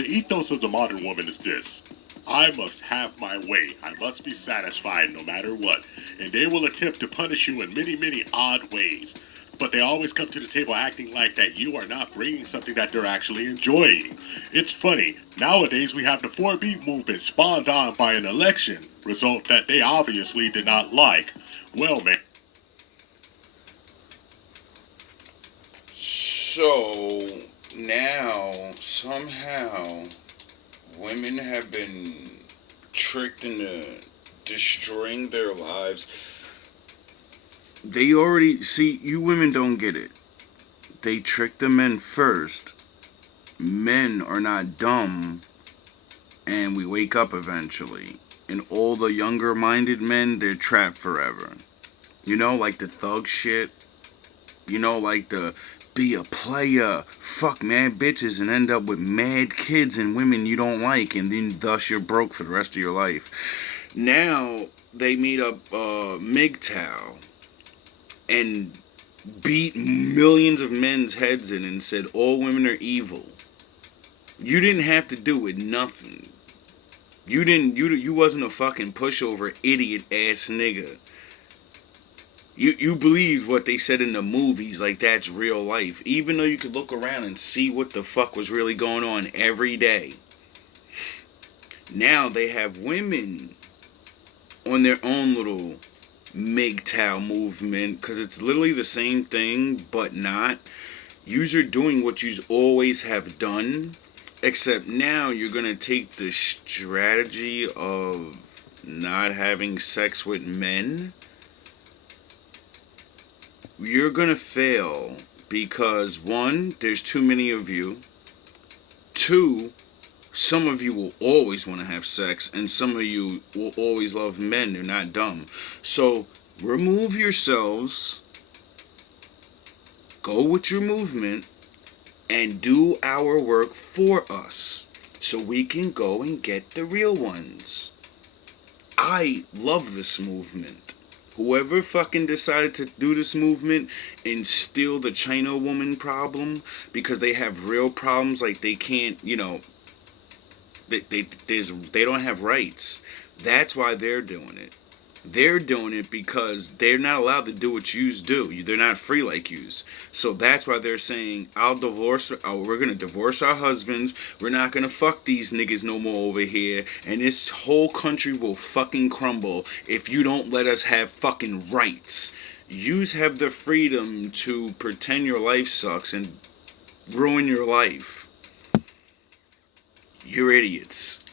The ethos of the modern woman is this. I must have my way. I must be satisfied no matter what. And they will attempt to punish you in many, many odd ways. But they always come to the table acting like that you are not bringing something that they're actually enjoying. It's funny. Nowadays we have the 4B movement spawned on by an election result that they obviously did not like. Well, man. So now somehow women have been tricked into destroying their lives. They already see, you women don't get it. They trick the men first. Men are not dumb, and we wake up eventually. And all the younger minded men, they're trapped forever. You know, like the thug shit. You know, like the be a player, fuck mad bitches, and end up with mad kids and women you don't like, and then thus you're broke for the rest of your life. Now they meet up MGTOW and beat millions of men's heads in and said all women are evil. You didn't have to do it, nothing. You wasn't a fucking pushover, idiot ass nigga. You believed what they said in the movies, like that's real life, even though you could look around and see what the fuck was really going on every day. Now they have women on their own little MGTOW movement, because it's literally the same thing, but not. You're doing what you always have done, except now you're going to take the strategy of not having sex with men. You're going to fail because, one, there's too many of you. Two, some of you will always want to have sex, and some of you will always love men. They're not dumb. So remove yourselves, go with your movement, and do our work for us so we can go and get the real ones. I love this movement. Whoever fucking decided to do this movement and steal the China woman problem because they have real problems, like they can't, you know, they don't have rights. That's why they're doing it. They're doing it because they're not allowed to do what yous do. They're not free like yous. So that's why they're saying, we're going to divorce our husbands. We're not going to fuck these niggas no more over here. And this whole country will fucking crumble if you don't let us have fucking rights. Yous have the freedom to pretend your life sucks and ruin your life. You're idiots.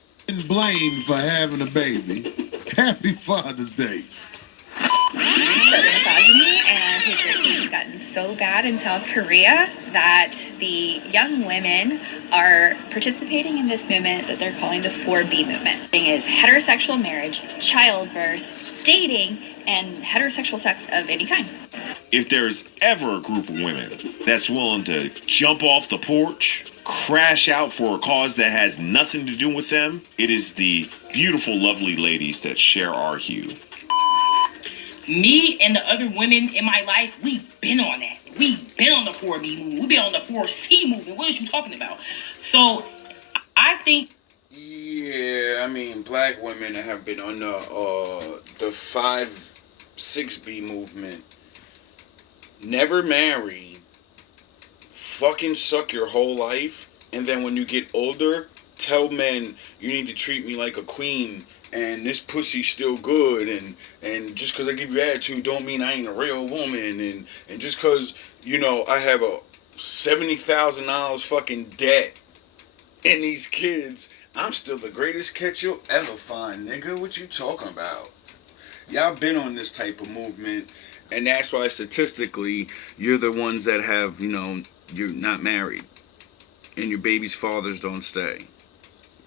Blamed for having a baby. Happy Father's Day. So the misogyny and patriarchy has gotten so bad in South Korea that the young women are participating in this movement that they're calling the 4B movement. The thing is heterosexual marriage, childbirth, dating, and heterosexual sex of any kind. If there's ever a group of women that's willing to jump off the porch, crash out for a cause that has nothing to do with them, it is the beautiful, lovely ladies that share our hue. Me and the other women in my life, we've been on that. We've been on the 4B movement. We've been on the 4C movement. What is you talking about? So, I think... Yeah, I mean, black women have been on the 5-6B movement. Never married, fucking suck your whole life, and then when you get older, tell men you need to treat me like a queen, and this pussy's still good, and just because I give you attitude don't mean I ain't a real woman, and just because, you know, I have a $70,000 fucking debt and these kids, I'm still the greatest catch you'll ever find, nigga. What you talking about? Y'all been on this type of movement. And that's why statistically, you're the ones that have, you know, you're not married. And your baby's fathers don't stay.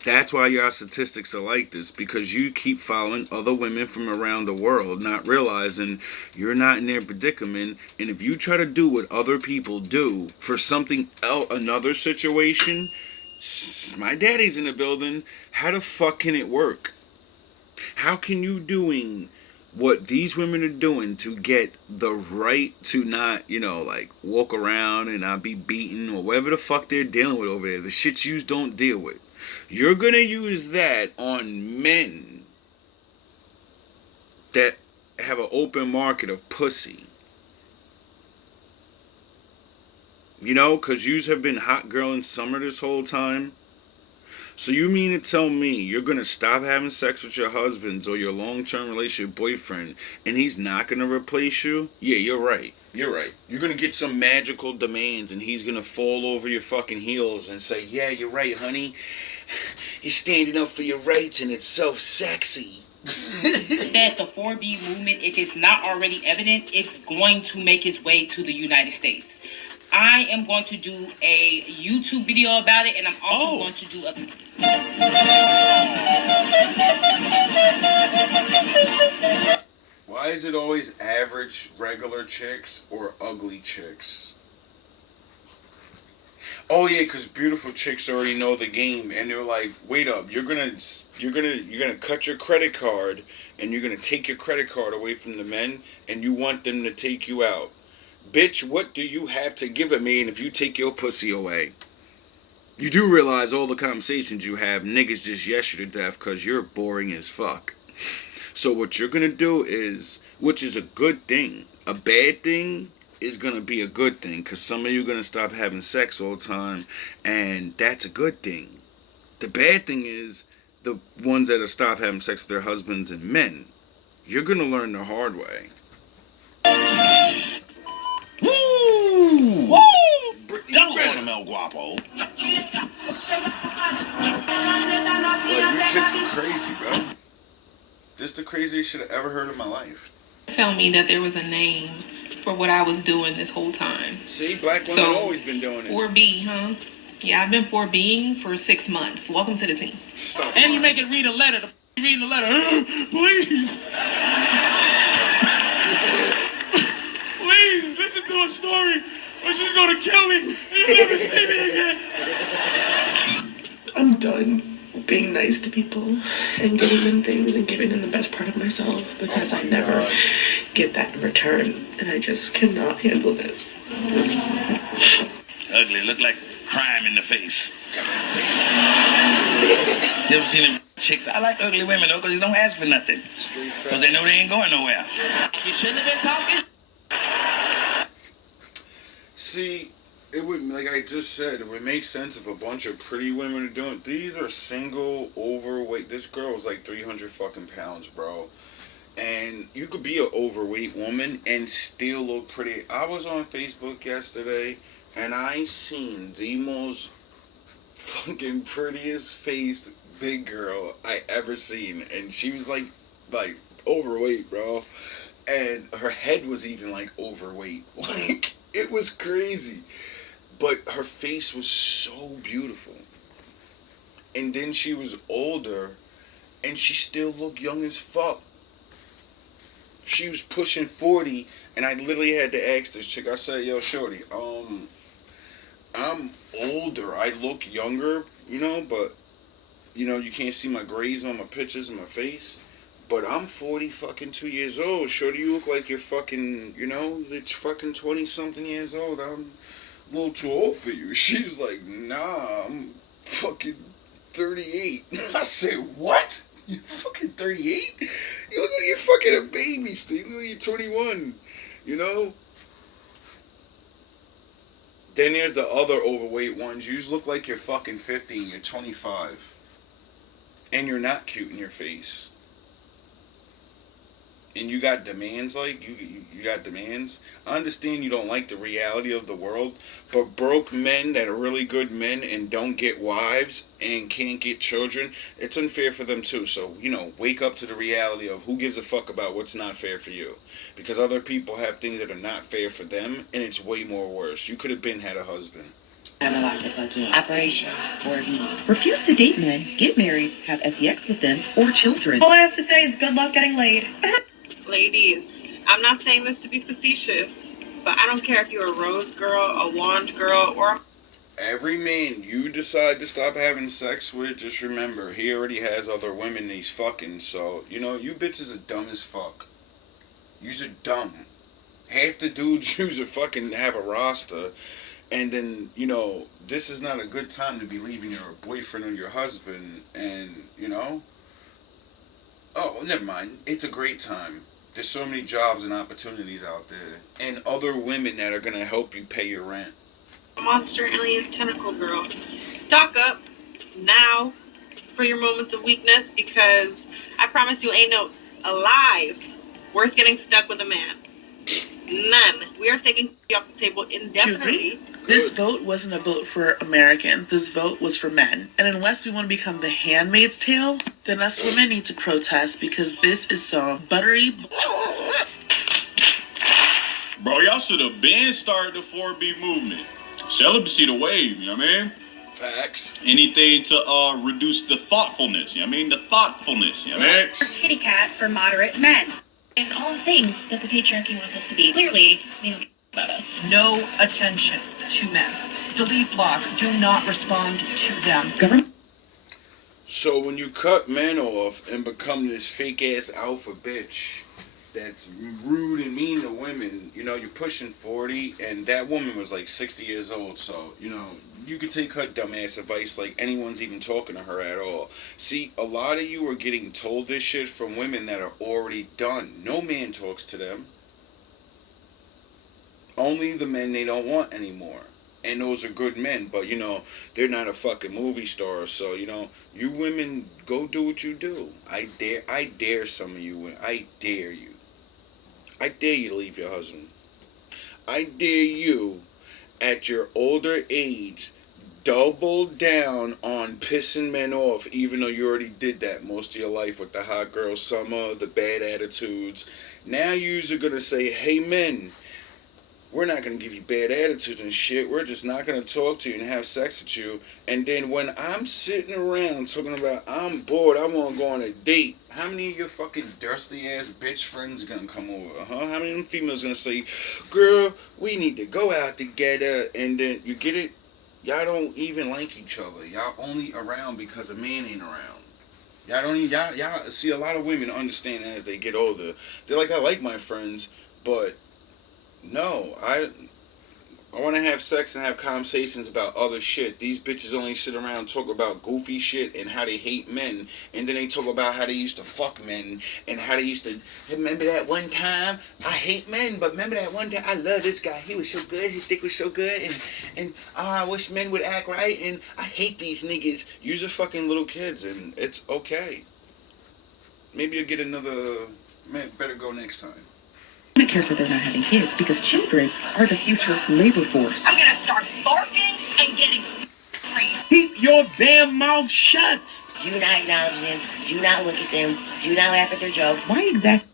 That's why your statistics are like this. Because you keep following other women from around the world, not realizing you're not in their predicament. And if you try to do what other people do for something else, another situation, my daddy's in the building. How the fuck can it work? How can you doing what these women are doing to get the right to not, like walk around and not be beaten or whatever the fuck they're dealing with over there, the shit you don't deal with. You're gonna use that on men that have an open market of pussy. Because yous have been hot girl in summer this whole time. So you mean to tell me you're going to stop having sex with your husband or your long-term relationship boyfriend and he's not going to replace you? Yeah, you're right. You're right. You're going to get some magical demands and he's going to fall over your fucking heels and say, yeah, you're right, honey. You're standing up for your rights and it's so sexy. That the 4B movement, if it's not already evident, it's going to make its way to the United States. I am going to do a YouTube video about it, and I'm also going to do a... Why is it always average, regular chicks or ugly chicks? Oh yeah, because beautiful chicks already know the game, and they're like, wait up, you're gonna cut your credit card, and you're gonna take your credit card away from the men, and you want them to take you out. Bitch, what do you have to give a man if you take your pussy away? You do realize all the conversations you have, niggas just yes you to death because you're boring as fuck. So what you're going to do is, which is a good thing, a bad thing is going to be a good thing because some of you are going to stop having sex all the time, and that's a good thing. The bad thing is the ones that have stopped having sex with their husbands and men. You're going to learn the hard way. Woo! Double on him, El Guapo. Well, you chicks are crazy, bro. This the craziest shit I ever heard in my life. Tell me that there was a name for what I was doing this whole time. See, black women always been doing it. 4B, huh? Yeah, I've been 4Bing for 6 months. Welcome to the team. Stop. And you make it read a letter. Reading the letter. Please. Please, listen to a story or she's gonna kill me and you'll never see me again. I'm done being nice to people and giving them things and giving them the best part of myself because I never get that in return, and I just cannot handle this. Ugly, look like crime in the face. You ever seen them chicks? I like ugly women though because they don't ask for nothing. Because they know they ain't going nowhere. You shouldn't have been talking. See, it would, like I just said, it would make sense if a bunch of pretty women are doing it. These are single, overweight. This girl was like 300 fucking pounds, bro. And you could be an overweight woman and still look pretty. I was on Facebook yesterday and I seen the most fucking prettiest faced big girl I ever seen. And she was like overweight, bro. And her head was even like overweight. Like, it was crazy. But her face was so beautiful. And then she was older and she still looked young as fuck. She was pushing 40 and I literally had to ask this chick. I said, yo, shorty, I'm older. I look younger, but you can't see my grays on my pictures in my face. But I'm 2 years old. Shorty, you look like you're fucking, it's fucking 20-something years old. I'm a little too old for you. She's like, nah, I'm fucking 38. I said, what? You fucking 38? You look like you're fucking a baby still. You look like you're 21, Then there's the other overweight ones. You just look like you're fucking 50 and you're 25. And you're not cute in your face. And you got demands, you got demands. I understand you don't like the reality of the world, but broke men that are really good men and don't get wives and can't get children, it's unfair for them too. So, wake up to the reality of who gives a fuck about what's not fair for you. Because other people have things that are not fair for them, and it's way more worse. You could have had a husband. Unlock the fucking Operation 4B. Refuse to date men, get married, have sex with them, or children. All I have to say is good luck getting laid. Ladies, I'm not saying this to be facetious, but I don't care if you're a rose girl, a wand girl, or... Every man you decide to stop having sex with, just remember, he already has other women he's fucking, so, you bitches are dumb as fuck. You're dumb. Half the dudes use fucking have a roster, and then this is not a good time to be leaving your boyfriend or your husband, and oh, never mind. It's a great time. There's so many jobs and opportunities out there, and other women that are gonna help you pay your rent. Monster alien tentacle girl. Stock up now for your moments of weakness, because I promise you ain't no alive worth getting stuck with a man. None. We are taking you off the table indefinitely. This vote wasn't a vote for Americans. This vote was for men. And unless we want to become the Handmaid's Tale, then us women need to protest, because this is so buttery. Bro, y'all should have been started the 4B movement. Celibacy the wave, you know what I mean? Facts. Anything to reduce the thoughtfulness, you know what I mean? The thoughtfulness, you know what I mean? Kitty cat for moderate men. And all the things that the patriarchy wants us to be. Clearly, they don't care about us. No attention to men. Delete block. Do not respond to them. Government. So when you cut men off and become this fake ass alpha bitch that's rude and mean to women, you're pushing 40, and that woman was like 60 years old, so you could take her dumbass advice like anyone's even talking to her at all. See, a lot of you are getting told this shit from women that are already done. No man talks to them. Only the men they don't want anymore. And those are good men, but they're not a fucking movie star, so you women, go do what you do. I dare some of you women. I dare you. I dare you to leave your husband. I dare you, at your older age, double down on pissing men off, even though you already did that most of your life with the hot girl summer, the bad attitudes. Now yous are gonna say, hey men, we're not going to give you bad attitudes and shit. We're just not going to talk to you and have sex with you. And then when I'm sitting around talking about I'm bored, I want to go on a date, how many of your fucking dusty ass bitch friends are going to come over, huh? How many of them females going to say, girl, we need to go out together? And then, you get it? Y'all don't even like each other. Y'all only around because a man ain't around. Y'all see, a lot of women understand as they get older. They're like, I like my friends, but no, I want to have sex and have conversations about other shit. These bitches only sit around and talk about goofy shit and how they hate men. And then they talk about how they used to fuck men and how they used to, remember that one time? I hate men, but remember that one time? I love this guy. He was so good. His dick was so good. And I wish men would act right. And I hate these niggas. You're fucking little kids, and it's okay. Maybe you'll get another, man, better go next time. Cares that they're not having kids, because children are the future labor force. I'm gonna start barking and getting crazy. Keep your damn mouth shut. Do not acknowledge them. Do not look at them. Do not laugh at their jokes. Why exactly?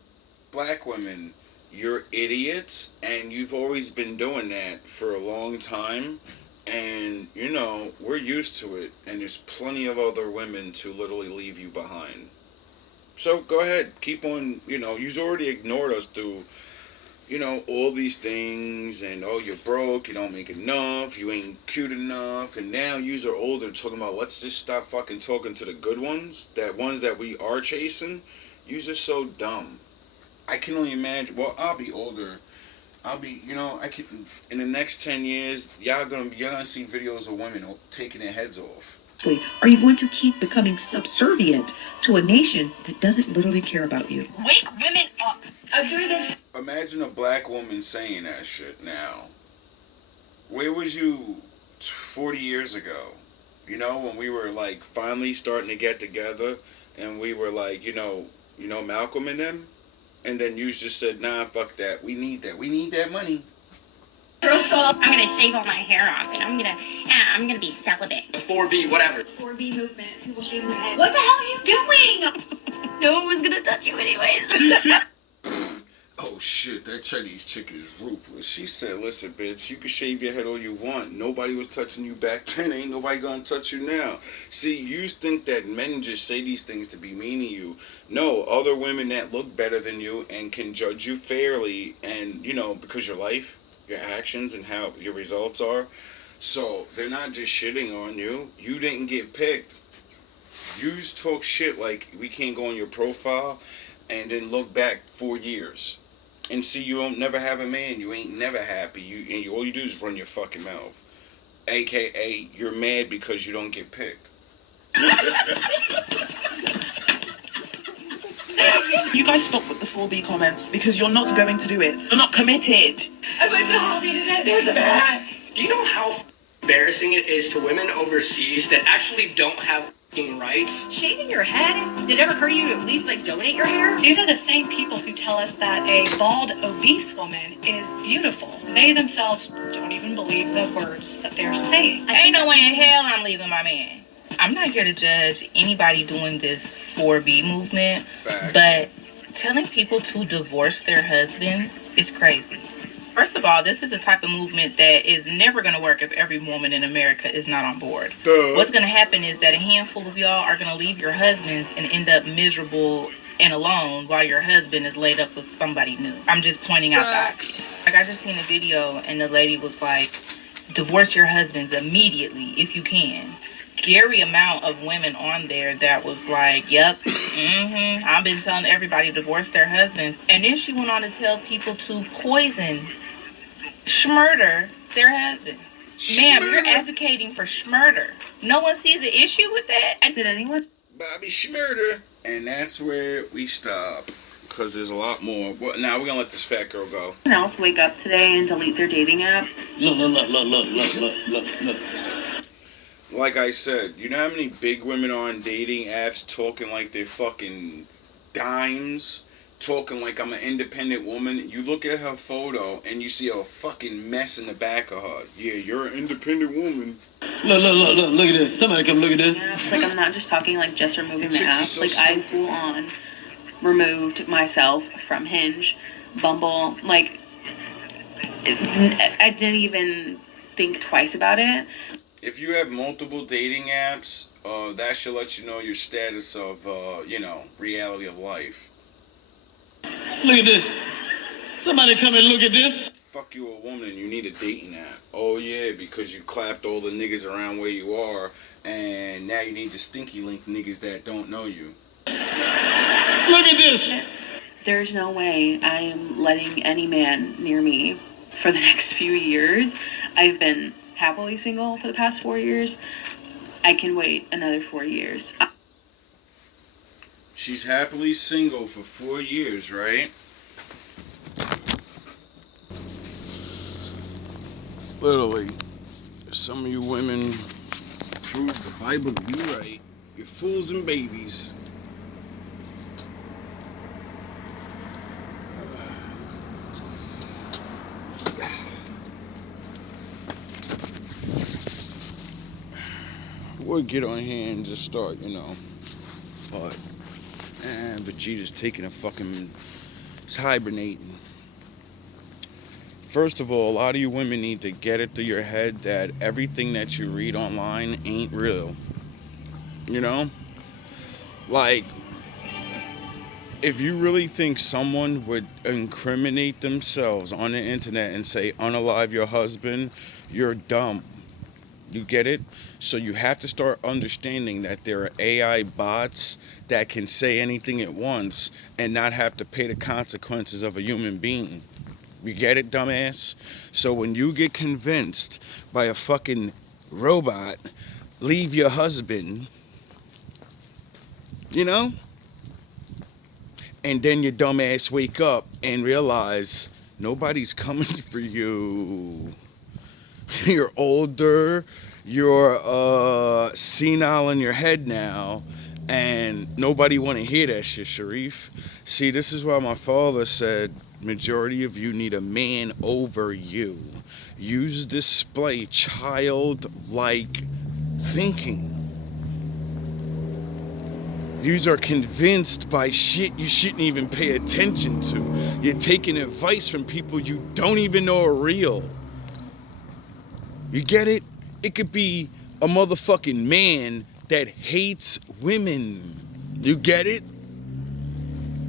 Black women, you're idiots, and you've always been doing that for a long time. And, we're used to it, and there's plenty of other women to literally leave you behind. So go ahead, keep on, you've already ignored us through, all these things, and oh, you're broke, you don't make enough, you ain't cute enough, and now yous are older talking about, let's just stop fucking talking to the good ones, that ones that we are chasing. Yous are so dumb. I can only imagine, well, I'll be older. I'll be, I can, in the next 10 years, y'all gonna see videos of women taking their heads off. Are you going to keep becoming subservient to a nation that doesn't literally care about you? Wake women up. I'm doing this. Imagine a black woman saying that shit now. Where was you 40 years ago? When we were like finally starting to get together, and we were like, Malcolm and them, and then you just said, nah, fuck that. We need that money. I'm gonna shave all my hair off, and I'm gonna be celibate. The 4B, whatever. 4B movement. People shave my head. What the hell are you doing? No one was gonna touch you anyways. Oh shit, that Chinese chick is ruthless. She said, listen, bitch, you can shave your head all you want. Nobody was touching you back then. Ain't nobody gonna touch you now. See, you think that men just say these things to be mean to you. No, other women that look better than you and can judge you fairly, and, because your life, your actions, and how your results are. So, they're not just shitting on you. You didn't get picked. You just talk shit like we can't go on your profile and then look back 4 years. and see you don't never have a man. You ain't never happy. All you do is run your fucking mouth. AKA, you're mad because you don't get picked. You guys stop with the 4B comments because you're not going to do it. You're not committed. I went to Halsey today. There's a man. Do you know how embarrassing it is to women overseas that actually don't have rights? Shaving your head? Did it ever occur to you to at least donate your hair? These are the same people who tell us that a bald, obese woman is beautiful. They themselves don't even believe the words that they're saying. Ain't no way in hell I'm leaving my man. I'm not here to judge anybody doing this 4B movement, but telling people to divorce their husbands is crazy. First of all, this is the type of movement that is never going to work if every woman in America is not on board. What's going to happen is that a handful of y'all are going to leave your husbands and end up miserable and alone while your husband is laid up with somebody new. I'm just pointing out that. I just seen a video and the lady was like, divorce your husbands immediately if you can. Scary amount of women on there that was like, yep, I've been telling everybody to divorce their husbands. And then she went on to tell people to poison, schmurder their husbands. Ma'am, you're advocating for schmurder. No one sees an issue with that? And did anyone? Bobby Schmurder. And that's where we stop. Because there's a lot more. Well, now we're going to let this fat girl go. Someone else wake up today and delete their dating app? Look. Like I said, you know how many big women are on dating apps talking like they're fucking dimes? Talking like I'm an independent woman. You look at her photo and you see a fucking mess in the back of her. Yeah, you're an independent woman. Look at this. Somebody come look at this. Yeah, it's like I'm not just talking like just removing the app. So I full on removed myself from Hinge, Bumble. Like, I didn't even think twice about it. If you have multiple dating apps, that should let you know your status of, reality of life. Look at this. Somebody come and look at this. Fuck you, a woman, you need a dating app. Oh yeah, because you clapped all the niggas around where you are, and now you need to stinky link niggas that don't know you. Look at this. There's no way I am letting any man near me for the next few years. I've been happily single for the past 4 years. I can wait another 4 years. She's happily single for 4 years, right? Literally, some of you women prove the Bible to be right. You're fools and babies. We'll get on here and just start, but Vegeta's taking a fucking, it's hibernating. First of all, a lot of you women need to get it through your head that everything that you read online ain't real. Like, if you really think someone would incriminate themselves on the internet and say, unalive your husband, you're dumb. You get it? So you have to start understanding that there are AI bots that can say anything at once and not have to pay the consequences of a human being. You get it, dumbass? So when you get convinced by a fucking robot, leave your husband, and then your dumbass wake up and realize nobody's coming for you. You're older, you're senile in your head now, and nobody want to hear that shit, Sharif. See, this is why my father said majority of you need a man over you. Use display childlike thinking. Yous are convinced by shit you shouldn't even pay attention to. You're taking advice from people you don't even know are real. You get it? It could be a motherfucking man that hates women. You get it?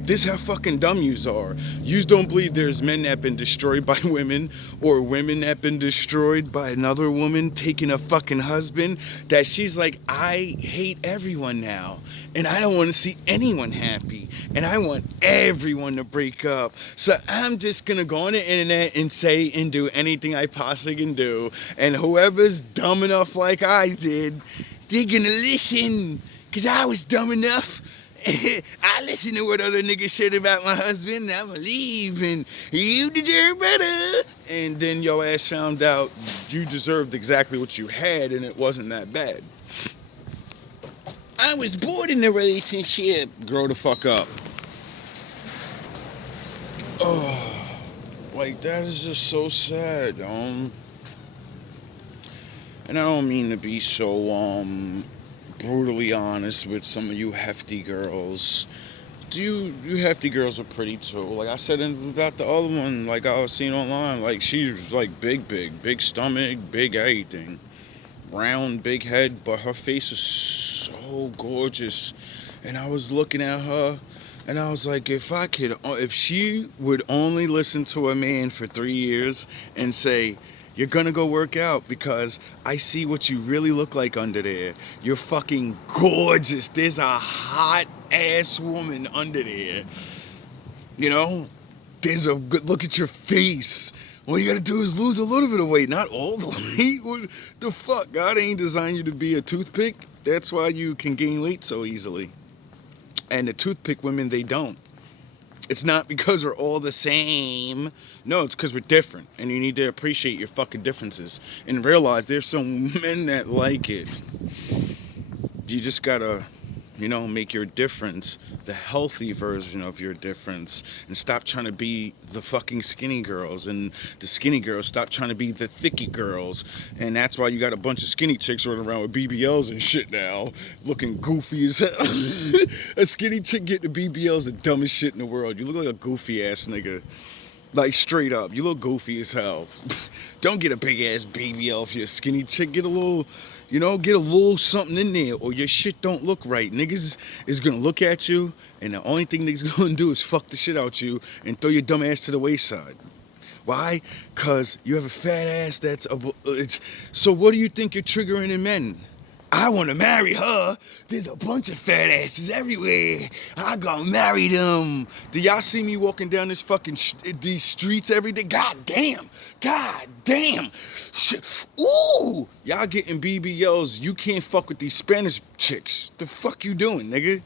This how fucking dumb yous are. Yous don't believe there's men that been destroyed by women, or women that been destroyed by another woman taking a fucking husband, that she's like, I hate everyone now, and I don't want to see anyone happy, and I want everyone to break up. So I'm just gonna go on the internet and say and do anything I possibly can do, and whoever's dumb enough like I did, they're gonna listen, cause I was dumb enough. I listen to what other niggas said about my husband, and I'ma leave, and you deserve better. And then your ass found out you deserved exactly what you had, and it wasn't that bad. I was bored in the relationship. Grow the fuck up. Oh, like that is just so sad, And I don't mean to be so, brutally honest with some of you hefty girls. You hefty girls are pretty too. Like I said about the other one, like I was seeing online, like she was like big stomach, big everything. Round, big head, but her face was so gorgeous. And I was looking at her and I was like, if she would only listen to a man for 3 years and say, you're gonna go work out because I see what you really look like under there. You're fucking gorgeous. There's a hot ass woman under there. You know? There's a good look at your face. All you gotta do is lose a little bit of weight, not all the weight. What the fuck? God ain't designed you to be a toothpick. That's why you can gain weight so easily. And the toothpick women, they don't. It's not because we're all the same. No, it's because we're different. And you need to appreciate your fucking differences. And realize there's some men that like it. You just gotta, make your difference the healthy version of your difference. And stop trying to be the fucking skinny girls. And the skinny girls stop trying to be the thicky girls. And that's why you got a bunch of skinny chicks running around with BBLs and shit now. Looking goofy as hell. A skinny chick getting the BBLs the dumbest shit in the world. You look like a goofy ass nigga. Like straight up. You look goofy as hell. Don't get a big ass BBL if you're a skinny chick. Get a little... get a little something in there, or your shit don't look right. Niggas is gonna look at you, and the only thing niggas gonna do is fuck the shit out you and throw your dumb ass to the wayside. Why? Cause you have a fat ass so what do you think you're triggering in men? I wanna marry her. There's a bunch of fat asses everywhere. I gonna marry them. Do y'all see me walking down this fucking these streets every day? God damn. Ooh, y'all getting BBLs. You can't fuck with these Spanish chicks. The fuck you doing, nigga?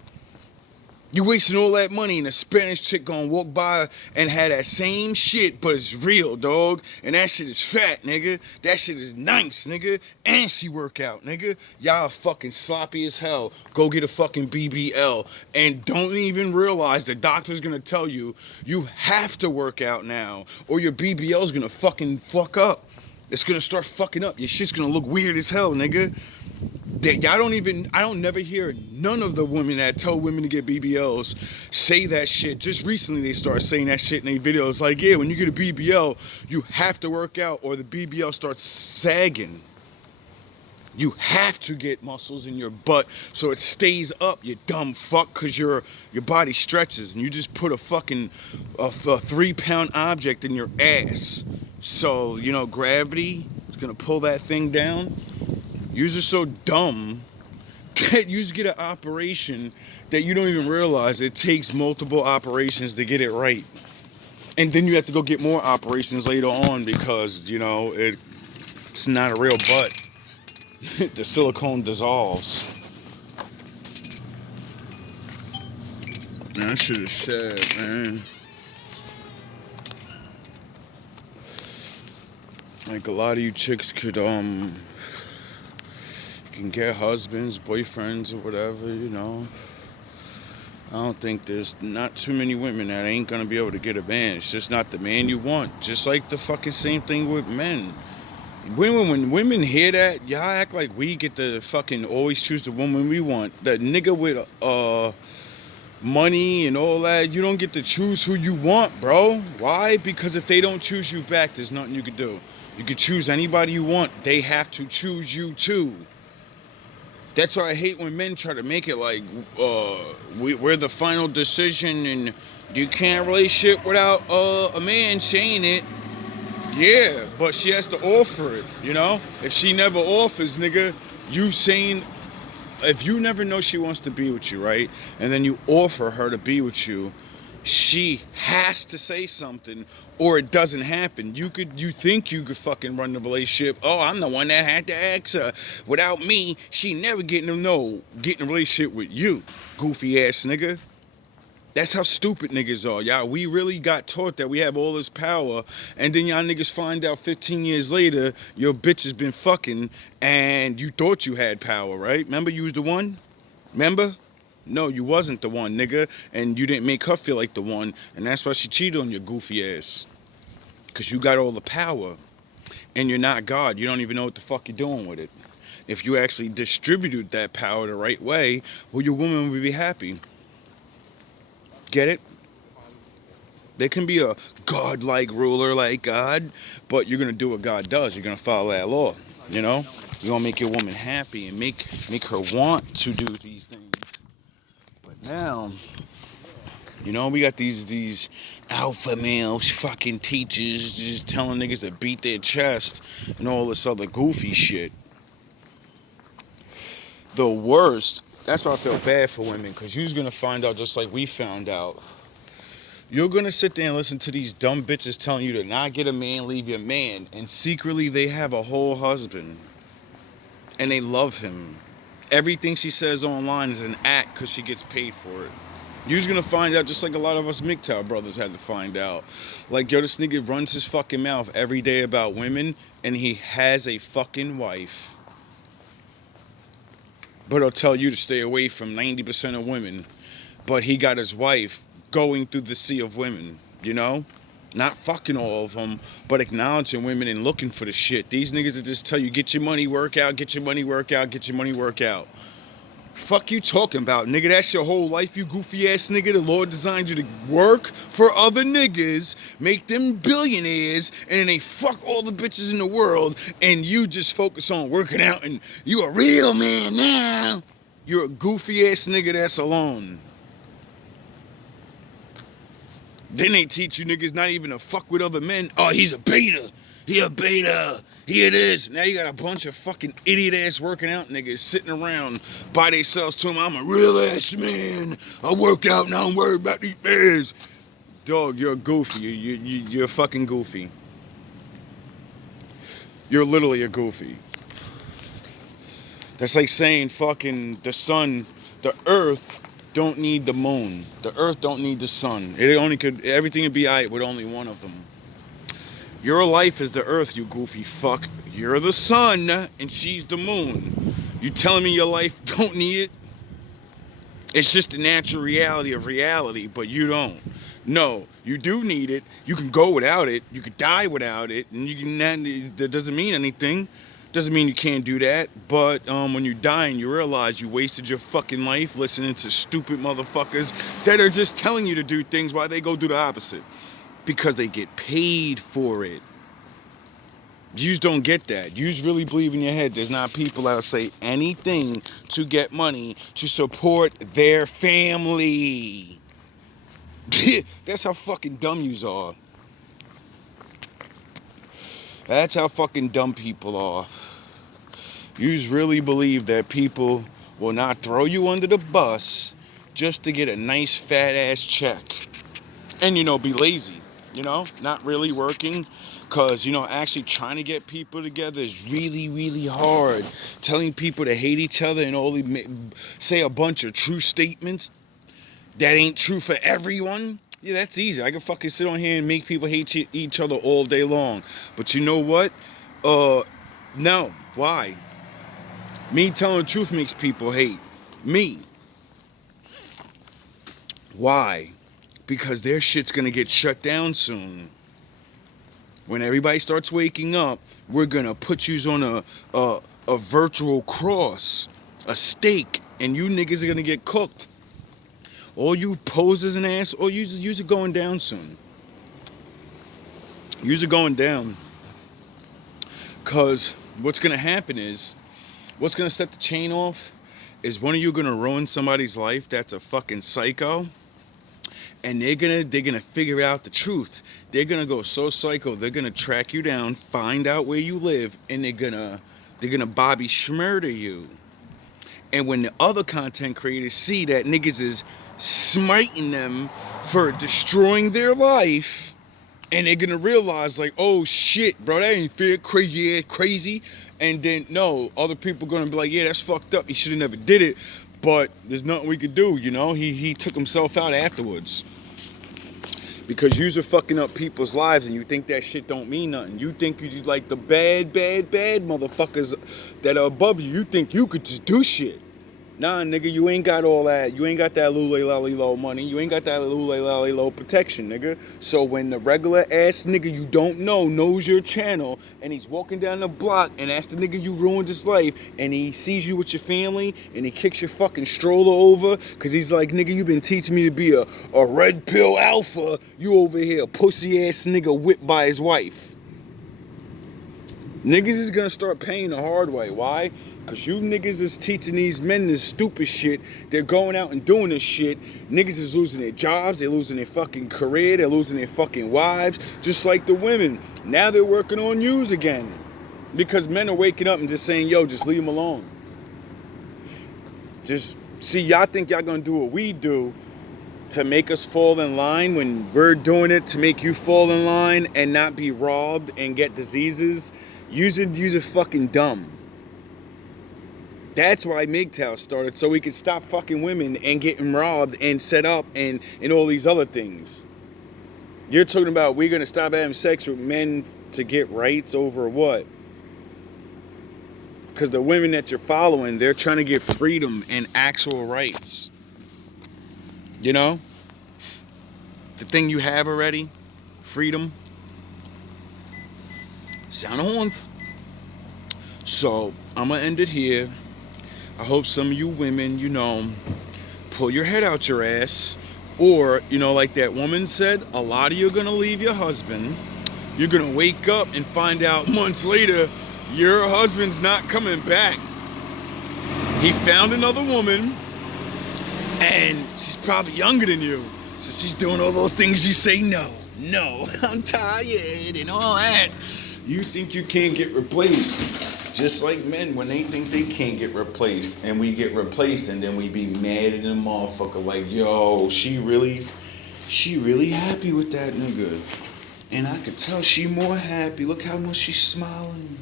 You wasting all that money and a Spanish chick gonna walk by and have that same shit, but it's real, dog. And that shit is fat, nigga. That shit is nice, nigga. And she work out, nigga. Y'all fucking sloppy as hell. Go get a fucking BBL. And don't even realize the doctor's gonna tell you, you have to work out now, or your BBL's gonna fucking fuck up. It's gonna start fucking up. Your shit's gonna look weird as hell, nigga. I don't never hear none of the women that tell women to get BBLs say that shit. Just recently they started saying that shit in their videos. Like, yeah, when you get a BBL, you have to work out or the BBL starts sagging. You have to get muscles in your butt so it stays up, you dumb fuck, because your body stretches and you just put a fucking 3-pound object in your ass. So, gravity is going to pull that thing down. You're just so dumb that you just get an operation that you don't even realize it takes multiple operations to get it right. And then you have to go get more operations later on because, it's not a real butt. The silicone dissolves. Man, that shit is sad, man. Like, a lot of you chicks could, can get husbands, boyfriends, or whatever, I don't think there's not too many women that ain't gonna be able to get a man. It's just not the man you want. Just like the fucking same thing with men. When women hear that, y'all act like we get to fucking always choose the woman we want. That nigga with money and all that, you don't get to choose who you want, bro. Why? Because if they don't choose you back, there's nothing you can do. You can choose anybody you want. They have to choose you too. That's why I hate when men try to make it like we're the final decision and you can't really shit without a man saying it. Yeah, but she has to offer it, you know? If she never offers, nigga, you saying, if you never know she wants to be with you, right? And then you offer her to be with you, she has to say something or it doesn't happen. You think you could fucking run the relationship. Oh, I'm the one that had to ask her. Without me, she never getting a relationship with you, goofy ass nigga. That's how stupid niggas are, y'all. We really got taught that we have all this power, and then y'all niggas find out 15 years later your bitch has been fucking, and you thought you had power, right? Remember you was the one? Remember? No, you wasn't the one, nigga, and you didn't make her feel like the one, and that's why she cheated on your goofy ass. Because you got all the power, and you're not God. You don't even know what the fuck you're doing with it. If you actually distributed that power the right way, well, your woman would be happy. Get it? There can be a God-like ruler like God, but you're going to do what God does. You're going to follow that law, you know? You're going to make your woman happy and make her want to do these things. But now, you know, we got these alpha males fucking teachers just telling niggas to beat their chest and all this other goofy shit. The worst, that's why I feel bad for women, because you're going to find out just like we found out. You're going to sit there and listen to these dumb bitches telling you to not get a man, leave your man. And secretly, they have a whole husband. And they love him. Everything she says online is an act because she gets paid for it. You're going to find out just like a lot of us MGTOW brothers had to find out. Like, yo, this nigga runs his fucking mouth every day about women. And he has a fucking wife. But he'll tell you to stay away from 90% of women. But he got his wife going through the sea of women, you know? Not fucking all of them, but acknowledging women and looking for the shit. These niggas that just tell you, get your money, work out, get your money, work out, get your money, work out. Fuck you talking about, nigga? That's your whole life, you goofy ass nigga. The Lord designed you to work for other niggas, make them billionaires, and then they fuck all the bitches in the world, and you just focus on working out, and you a real man now. You're a goofy ass nigga that's alone. Then they teach you niggas not even to fuck with other men. Oh, he's a beta. He a beta. He it is. Now you got a bunch of fucking idiot ass working out niggas sitting around by themselves to him. I'm a real ass man. I work out and I don't worry about these bears. Dog, you're goofy. You're fucking goofy. You're literally a goofy. That's like saying fucking the sun, the earth don't need the moon. The earth don't need the sun. Everything would be alright with only one of them. Your life is the earth, you goofy fuck. You're the sun and she's the moon. You telling me your life don't need it? It's just the natural reality of reality, but you don't. No, you do need it. You can go without it. You could die without it, and that doesn't mean anything. Doesn't mean you can't do that, but when you die and you realize you wasted your fucking life listening to stupid motherfuckers that are just telling you to do things while they go do the opposite. Because they get paid for it. You just don't get that. You just really believe in your head there's not people that'll say anything to get money to support their family. That's how fucking dumb yous are. That's how fucking dumb people are. You just really believe that people will not throw you under the bus just to get a nice fat ass check. And, be lazy, not really working. Because, actually trying to get people together is really, really hard. Telling people to hate each other and only say a bunch of true statements that ain't true for everyone. Yeah, that's easy. I can fucking sit on here and make people hate each other all day long. But you know what? No. Why? Me telling the truth makes people hate me. Why? Because their shit's gonna get shut down soon. When everybody starts waking up, we're gonna put yous on a virtual cross, a stake, and you niggas are gonna get cooked. All you posers and ass, or yous are going down soon. Yous are going down. Cause what's gonna happen is, what's gonna set the chain off? is one of you gonna ruin somebody's life that's a fucking psycho? And they're gonna figure out the truth. They're gonna go so psycho, they're gonna track you down, find out where you live, and they're gonna Bobby Schmurder you. And when the other content creators see that niggas is smiting them for destroying their life, and they're gonna realize like, oh shit, bro, that ain't fair, crazy. And then no, other people gonna be like, yeah, that's fucked up. He should have never did it, but there's nothing we could do, you know. He took himself out afterwards. Because you're fucking up people's lives and you think that shit don't mean nothing. You think you like the bad motherfuckers that are above you. You think you could just do shit. Nah, nigga, you ain't got all that. You ain't got that lule lolly low money. You ain't got that lule lolly low protection, nigga. So when the regular ass nigga you don't know knows your channel and he's walking down the block and that's the nigga you ruined his life and he sees you with your family and he kicks your fucking stroller over because he's like, nigga, you been teaching me to be a red pill alpha. You over here, pussy ass nigga whipped by his wife. Niggas is gonna start paying the hard way. Why? Because you niggas is teaching these men this stupid shit. They're going out and doing this shit. Niggas is losing their jobs. They're losing their fucking career. They're losing their fucking wives. Just like the women. Now they're working on yous again. Because men are waking up and just saying, yo, just leave them alone. Just, see, y'all think y'all gonna do what we do to make us fall in line when we're doing it to make you fall in line and not be robbed and get diseases. You're fucking dumb. That's why MGTOW started, so we could stop fucking women and getting robbed and set up and all these other things. You're talking about we're gonna stop having sex with men to get rights over what? Because the women that you're following, they're trying to get freedom and actual rights. You know? The thing you have already, freedom. Sound of horns. So, I'm gonna end it here. I hope some of you women, you know, pull your head out your ass. Or, you know, like that woman said, a lot of you are going to leave your husband. You're going to wake up and find out months later, your husband's not coming back. He found another woman, and she's probably younger than you. So she's doing all those things you say no. No, I'm tired and all that. You think you can't get replaced. Just like men, when they think they can't get replaced, and we get replaced, and then we be mad at the motherfucker like, yo, she really happy with that nigga. And I could tell she more happy. Look how much she's smiling.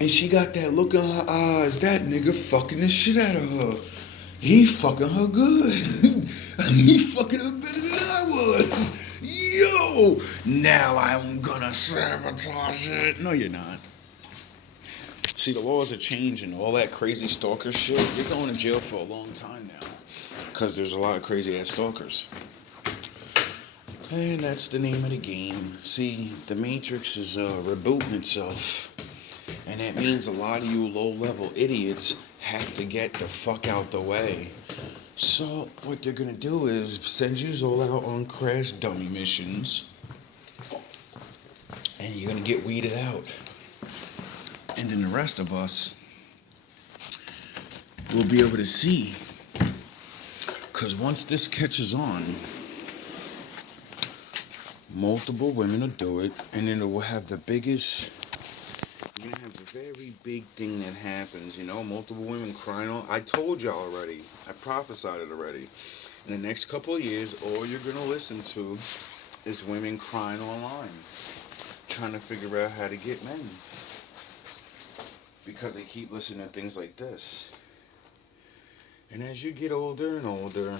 And she got that look in her eyes. That nigga fucking the shit out of her. He fucking her good. He fucking her better than I was. Yo, now I'm gonna sabotage it. No, you're not. See, the laws are changing. All that crazy stalker shit, you're going to jail for a long time now. Because there's a lot of crazy ass stalkers. And that's the name of the game. See, the Matrix is rebooting itself. And that means a lot of you low-level idiots have to get the fuck out the way. So, what they're going to do is send you all out on crash dummy missions. And you're going to get weeded out. And then the rest of us will be able to see. Because once this catches on, multiple women will do it. And then it will have the biggest, you're going to have a very big thing that happens. You know, multiple women crying on. I told y'all already. I prophesied it already. In the next couple of years, all you're going to listen to is women crying online. Trying to figure out how to get men. Because they keep listening to things like this. And as you get older and older,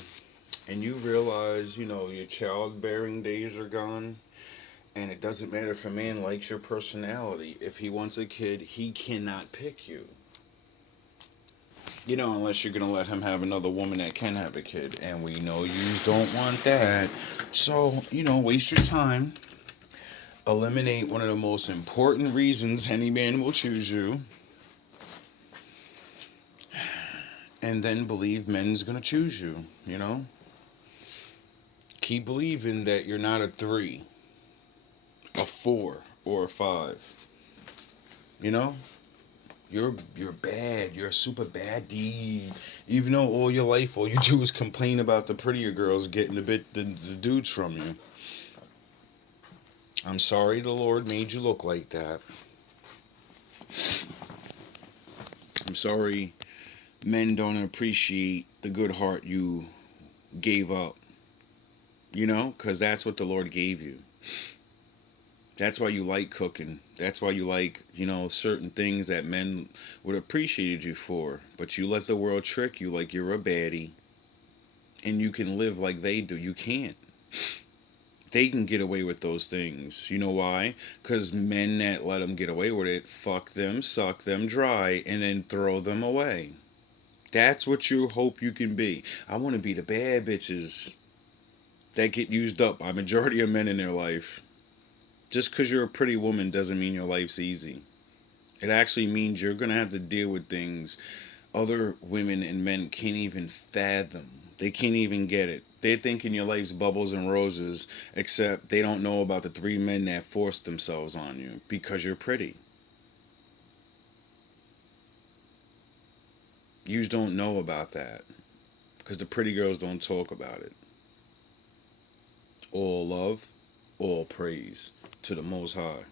and you realize, you know, your childbearing days are gone, and it doesn't matter if a man likes your personality. If he wants a kid, he cannot pick you. You know, unless you're going to let him have another woman that can have a kid. And we know you don't want that. So, you know, waste your time. Eliminate one of the most important reasons any man will choose you. And then believe men's gonna choose you, you know? Keep believing that you're not a 3, a 4, or a 5. You know? You're bad. You're a super baddie. Even though all your life, all you do is complain about the prettier girls getting the dudes from you. I'm sorry the Lord made you look like that. I'm sorry men don't appreciate the good heart you gave up. You know, because that's what the Lord gave you. That's why you like cooking. That's why you like, certain things that men would appreciate you for. But you let the world trick you like you're a baddie. And you can live like they do. You can't. They can get away with those things. You know why? Because men that let them get away with it, fuck them, suck them dry, and then throw them away. That's what you hope you can be. I want to be the bad bitches that get used up by majority of men in their life. Just because you're a pretty woman doesn't mean your life's easy. It actually means you're going to have to deal with things other women and men can't even fathom. They can't even get it. They're thinking your life's bubbles and roses, except they don't know about the 3 men that forced themselves on you because you're pretty. You just don't know about that because the pretty girls don't talk about it. All love, all praise to the Most High.